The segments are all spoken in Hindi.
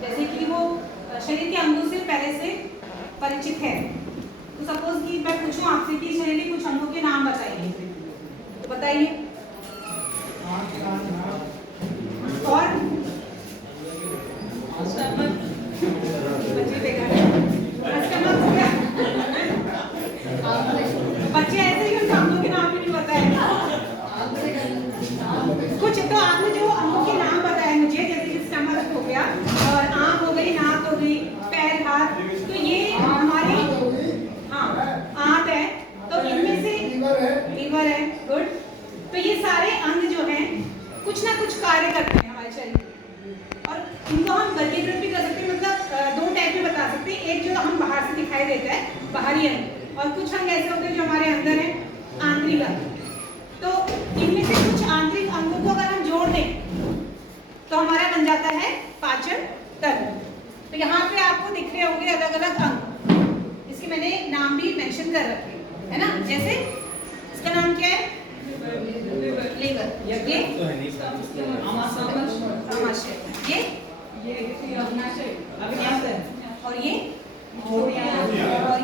जैसे कि वो शरीर के अंगों से पहले से परिचित है। तो सपोज कि मैं पूछूं आपसे कि शरीर के कुछ अंगों के नाम बताइए, तो बताइए। और बच्चे ऐसे ही उन अंगों के नाम भी नहीं बताए कुछ। तो आपने जो अंगों के नाम बताए मुझे, जैसे कि स्टमक हो गया और आंख हो गई, नाक हो गई, पैर, हाथ, तो ये हमारे आंत है। तो इनमें से लीवर है, गुड। तो ये सारे अंग जो हैं कुछ ना कुछ कार्य करते हैं हमारे शरीर में, और इनको हम वर्गीकृत भी कर सकते हैं। मतलब दो टाइप में बता सकते हैं, एक जो हम बाहर से दिखाई देता है बाहरी अंग, और कुछ अंग ऐसे होते हैं जो हमारे अंदर है आंतरिक अंग। तो इनमें से कुछ आंतरिक अंगों को अगर हम जोड़ दें तो हमारा बन जाता है पाचन तंत्र। तो यहाँ पे आपको दिख रहे होंगे अलग अलग अंग, इसके मैंने नाम भी मेंशन कर रखे है ना। जैसे इसका नाम क्या है? लीवर, ये आमाशय, और ये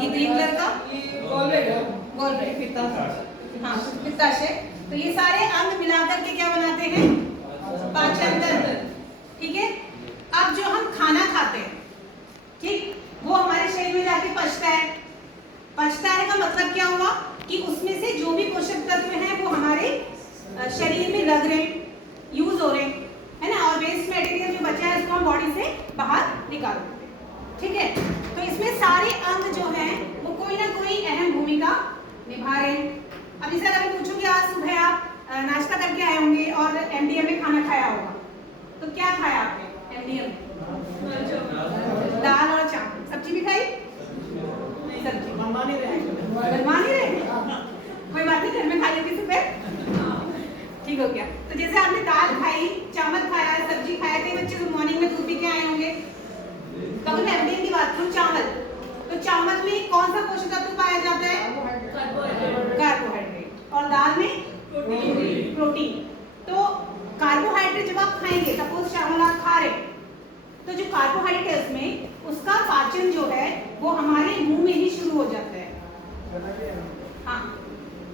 ग्रीन कलर का गॉलब्लैडर, हाँ, पित्ताशय। तो ये सारे अंग मिलाकर के क्या बनाते हैं? पाचन तंत्र। ठीक है। अब जो हम खाना खाते हैं, ठीक, वो हमारे शरीर में जाके पचता है। पचता है का मतलब क्या हुआ कि उसमें से जो भी पोषक तत्व हैं वो हमारे शरीर में लग रहे हैं, यूज हो रहे हैं, है ना। और वेस्ट मटेरियल जो बचा है उसको हम बॉडी से बाहर निकाल देते हैं। ठीक है। तो इसमें सारे अंग जो हैं वो कोई ना कोई अहम भूमिका निभा रहे हैं। अब जैसे अगर मैं पूछूं कि आज सुबह आप नाश्ता करके आए होंगे और एमडीएम में खाना खाया होगा, तो क्या खाया आपने एमडीएम में? दाल और चावल। सब्जी भी खाई? सब्जी बनवा नहीं रहे, कोई बात नहीं, घर में खा लेती सुबह, ठीक हो गया। तो जैसे आपने दाल खाई, चावल खाया, सब्जी खाया, थे बच्चे तो मॉर्निंग में दूध पी के आए होंगे। तो अगर मैं एमडीएम की बात करूं चावल, तो चावल में कौन सा पोषक तत्व पाया जाता है? कार्बोहाइड्रेट। और दाल में प्रोटीन। तो कार्बोहाइड्रेट जब आप खाएंगे, सपोज चावल आप खा रहे, तो जो कार्बोहाइड्रेट है उसमें उसका पाचन जो है वो हमारे मुंह में ही शुरू हो जाता है। हाँ,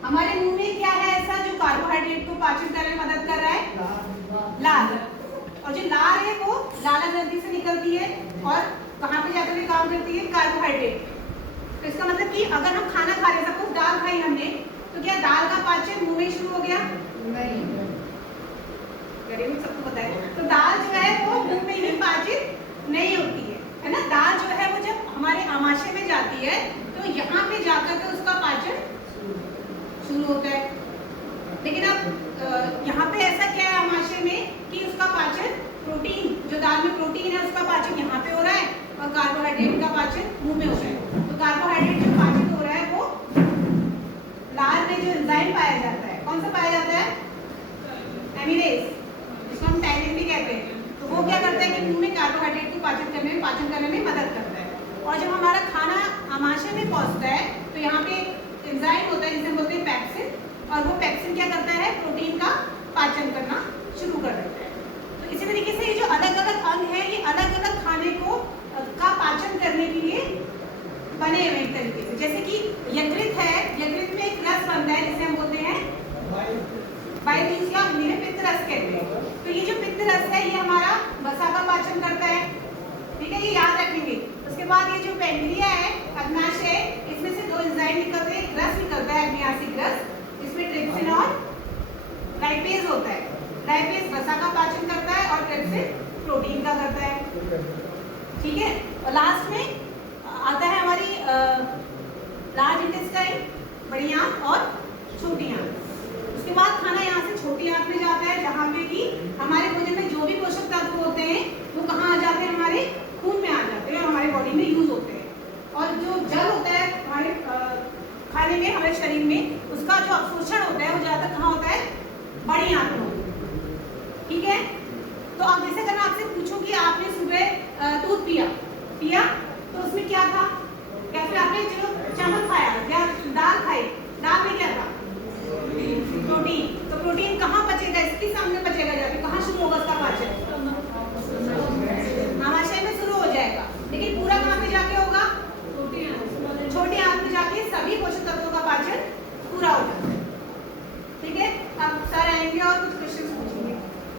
हमारे मुंह में क्या है ऐसा जो कार्बोहाइड्रेट को पाचन करने में मदद कर रहा है? लार। और जो लार है वो लाला ग्रंथि से निकलती है और कहाँ पे जाकर के काम करती है? कार्बोहाइड्रेट। तो इसका मतलब कि अगर हम खाना खा रहे, सपोज दाल खाई हमने, तो क्या दाल का पाचन मुंह में शुरू हो गया? नहीं, सबको पता है। तो दाल जो है वो मुंह में ही पाचित नहीं होती है ना। दाल जो है वो जब हमारे आमाशय में जाती है तो यहाँ पे जाकर के उसका पाचन शुरू होता है। लेकिन अब यहाँ पे ऐसा क्या है आमाशय में कि उसका पाचन, प्रोटीन, जो दाल में प्रोटीन है उसका पाचन यहाँ पे हो रहा है और कार्बोहाइड्रेट का पाचन मुंह में हो रहा है। तो कार्बोहाइड्रेट जो पाचन हो रहा है वो लार में जो एंजाइम पाया जाता है, कौन सा पाया जाता है? एमिलेज, जिसको हम टाइमिन भी कहते हैं। तो वो क्या करता है कि मुंह में कार्बोहाइड्रेट को पाचन करने में मदद करता है। और जब हमारा खाना आमाशय में पहुंचता है तो यहाँ पे एंजाइम होता है जिसे बोलते हैं पैक्सिन, और वो पैक्सिन क्या करता है? प्रोटीन का पाचन करना शुरू कर देता है। तो इसी तरीके से ये जो अलग अलग अंग है ये अलग अलग खाने को का पाचन करने के लिए बने हुए एक तरीके से। जैसे कि यकृत है, यकृत में एक रस बनता है जिसे हम बोलते हैं वायु या अंग्रेजी में पित्त रस कहते हैं। तो ये जो पित्त रस है ये हमारा वसा का पाचन करता है। ठीक है, ये याद रखेंगे। उसके बाद ये जो पेंक्रिया है, अग्नाशय है, इसमें से दो एंजाइम निकलते हैं, रस निकलता है अग्नाशिक रस, इसमें ट्रिप्सिन और लाइपेज होता है। लाइपेज वसा का पाचन करता है और ट्रिप्सिन प्रोटीन का करता है। ठीक है। और लास्ट में आता है हमारी लार्ज इंटेस्टाइन, बड़ी आंत और छोटी आंत। उसके बाद खाना यहाँ से छोटी आंत में जाता है जहाँ पे कि हमारे भोजन में जो भी पोषक तत्व होते हैं वो कहाँ आ जाते हैं? हमारे खून में आ जाते हैं और हमारे बॉडी में यूज होते हैं। और जो जल होता है हमारे खाने में, हमारे शरीर में, उसका जो अवशोषण होता है वो ज़्यादातर कहाँ होता है? बड़ी आंत में। ठीक है। तो अब जैसे अगर मैं आपसे पूछूं कि आपने सुबह दूध पिया तो उसमें क्या था? या फिर आपने जो चावल खाया या दाल खाई, दाल में क्या था? प्रोटीन। तो प्रोटीन कहाँ पचेगा? इसके सामने पचेगा, जाके कहाँ शुरू होगा उसका पाचन? सर आएंगे और कुछ